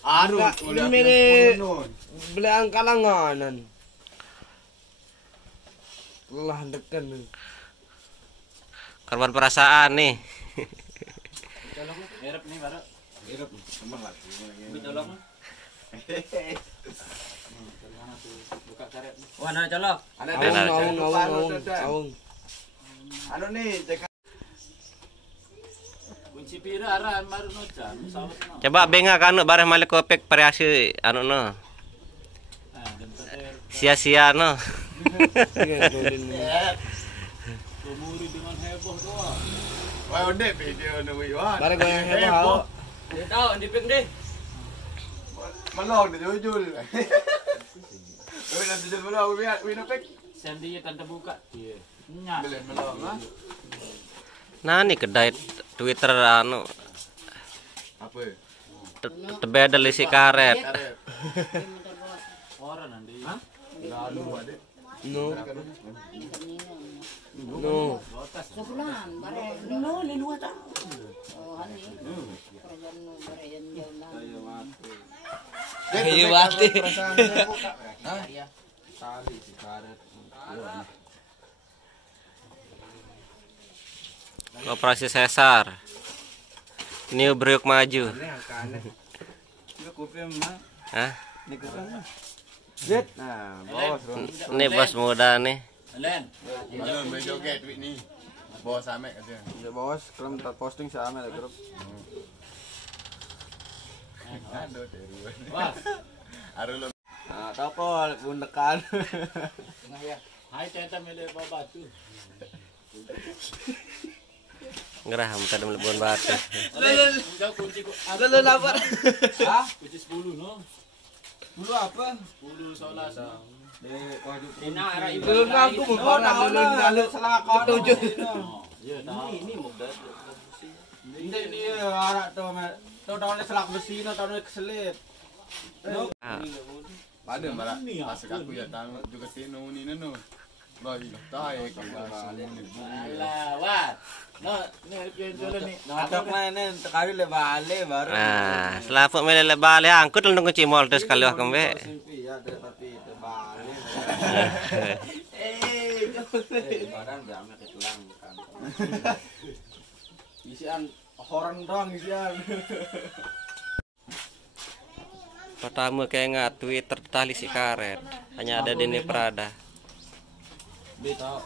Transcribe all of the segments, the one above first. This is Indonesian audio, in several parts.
Aduh, ini belang kalanganan. Lah deken. Korban perasaan nih. Merep nih baru. Irep teman lagi. Colok. Buka karet. Wah, ada colok. Awung. Anu nih, cek Kunci pira arah baru nocan. Coba benga kanu bareh male kopek variasi anu no. Sia-sia no. Kemuri dengan heboh doang. wah udah video anu wiwan. Bare goyang heboh. Dia tahu dipik deh. Melong dia jujur. Wih nanti jujur melong wih pek. Sandy tante buka. Iya. Nyak. Belen melong ah. Nah nih kedai Twitter anu Apa? tebedel isi karet. Orang nanti. Lalu ada. No. No. Sebulan, bare no le luar tak. Oh, hani. Kerajaan no bare yang jauh lah. Ayo mati. Hah? Tali si karet. Operasi sesar. New Briuk maju. Ini kupim mah. Hah? Ini kupim mah. Zet. Nah, bos. Ini bos muda nih. Len. Belum joget duit ni. Bos Amek katanya. Ya bos, kalau tak posting sama lah grup. Aduh, teruan. Wah. Aduh lo. Nah, tapol bundekan. Hai teta mele batu. Ngerah muka melebon batu. Enggak kunci ku. Lalu lapar. Hah? Kunci 10 no. 10 apa? 10 solas. Ini arah ibu. Belum aku memparah belum lalu selaka ketujuh. Iya, tahu. Ini mudah. Ini arah tuh tahun selak besi no tahun keselit. Pada malah pas aku ya tang juga tino ni no. Lagi tahu kalau ni bu. Alah, wah. No, ni pian jalan ni. Natok na ini sekali le bale baru. Nah, selaput mele bale angkut lu kunci mall terus kali wah kembe. Ya tapi itu bale. Badan jamek ketulang kan. Isian orang doang isian. Pertama kayak nggak Twitter tali si karet. Hanya ada Denny Prada.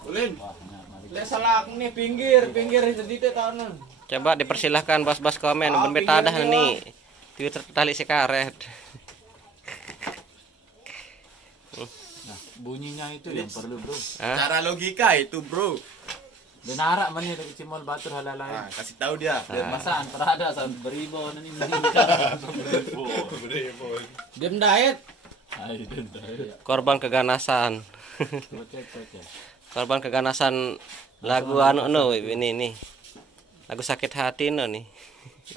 Ulin. Le salak nih pinggir sedikit tahun. Coba dipersilahkan bos-bos komen berbetadah nih. Twitter tali si karet. Nah, bunyinya itu yang perlu, Bro. Hah? Cara logika itu, bro. Dan arak mana dari cimol batur halalai. Nah, kasih tahu dia. Masaan perada sampai beribu nani Beribu. Dem diet. Ayo dan Korban keganasan. cek. Korban keganasan lagu anu no ini nih. Lagu sakit hati no nih.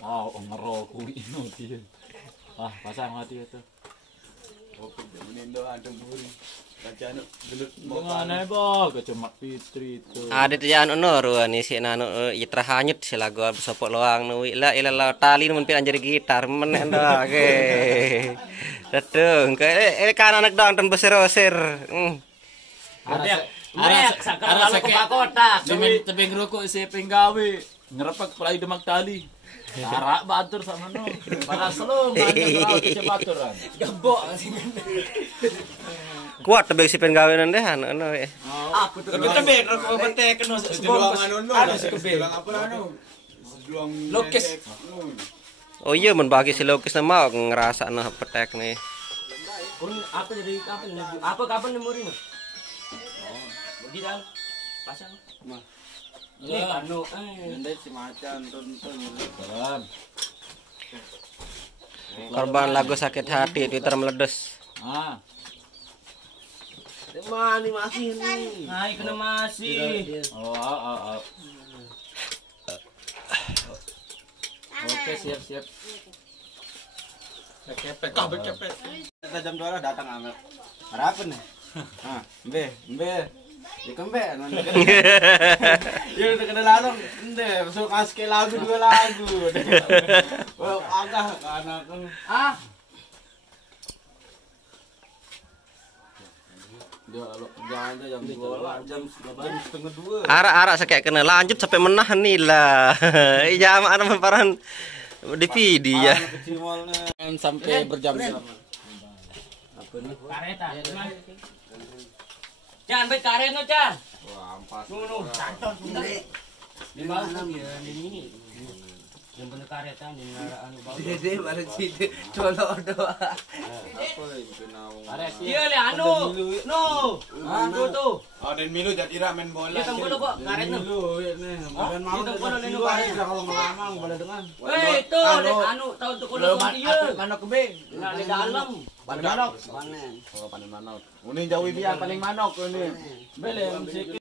Oh, ngerokok ini dia. Ah, pasang hati itu. Oke, menindo ada buri. Kacan gelut Mengenai bog, kecemat Fitri itu. Ada tuh anu no ruan isi anu itra hanyut si lagu sopok loang no ila ila tali mun pin anjari gitar menen dah ke. Dadung ke kan anak dong ten besir-besir. Arek sakar ke kota. Tebing rokok si penggawe. Ngerepak pelai demak tali. Tarak batur sama no. Para selong anjir ke baturan. Gembok Kuat tebing si pengawenan deh anu we. Aku tuh tebing rokok betek kena Sejuang anu no. Ada sekebel. Sejuang apa anu? Sejuang Lukis. Oh iya mun bagi si lukis mau ngerasa no petek nih. Kun apa jadi apa kapan nemurin? Bagi dah. Pasang. Mah. Ini anu Ini si macan tuntun. Korban lagu sakit hati Twitter meledes. Ah. Mana masih nih? Naik kena masih. Oh. Oke, siap. Kepek. Kita jam 2 datang Amel. Harapan nih. Nah, mbe. Di kembek nanti. Ya udah kena larang, ente suruh kasih lagu 2 lagu. Wah, agak anak kan. Ah, Jangan jam 2, jam setengah 2. Arak-arak sekek kena lanjut sampai menah nih lah. Jam mana memparan DVD ya. Kecil malnya sampai berjam-jam. kareta. Jangan ambil karet no, Chan. Wah, ampas. Canton. Di mana ya ini. Yang bener kareta di naraan bau. Dede baru situ colok doa. Apa yang kenawang? Karet. Iya le anu. No. Anu tuh. Oh, dan Milo jadi ramen bola. Dia tunggu kok karet no. Dulu ya nih. Bukan mau itu kono lenu karet karet. kalau ngelamang boleh dengan. Weh, itu le anu tahu tuh kono dia. Manok kebe. Nah, di dalam. Panen manok. Panen. Oh, panen manok. Ini jauh biar paling manok ini. Bele,